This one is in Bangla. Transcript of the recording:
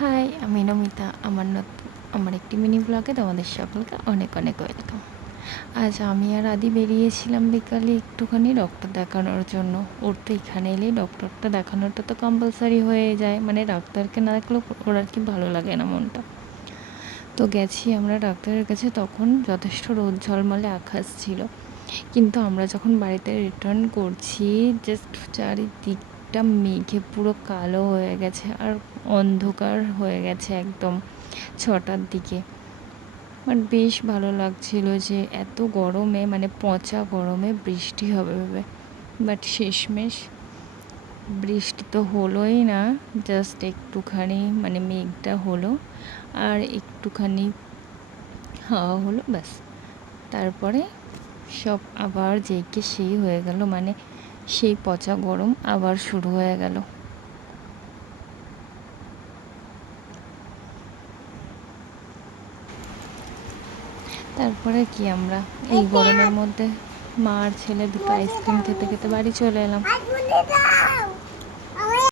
হাই, আমি নমিতা। আমার একটি মিনি ব্লগে তোমাদের সকলকে অনেক অনেক ওয়েলকাম। আজ আমি আর আদি বেরিয়েছিলাম বিকালে একটুখানি ডক্টর দেখানোর জন্য। ওর তো এখানে এলেই ডক্টরটা দেখানোটা তো কম্পালসারি হয়ে যায়, মানে ডাক্তারকে না দেখলেও ওর আর কি ভালো লাগে না মনটা। তো গেছি আমরা ডাক্তারের কাছে, তখন যথেষ্ট রোদ ঝলমলে আকাশ ছিল, কিন্তু আমরা যখন বাড়িতে রিটার্ন করছি জাস্ট চারিদিকটা মেঘে পুরো কালো হয়ে গেছে আর অন্ধকার হয়ে গেছে একদম 6টার দিকে। বাট বেশ ভালো লাগছিল যে এত গরমে, মানে পচা গরমে বৃষ্টি হবে ভেবে, বাট শেষমেশ বৃষ্টি তো হলোই না। জাস্ট একটুখানি মানে মেঘটা হলো আর একটুখানি হাওয়া হলো, ব্যাস। তারপরে সব আবার যেইকে সেই হয়ে গেল, মানে সেই পচা গরম আবার শুরু হয়ে গেল। তারপরে কি আমরা এই গরমের মধ্যে মা আর ছেলে দুটো আইসক্রিম খেতে খেতে বাড়ি চলে এলাম।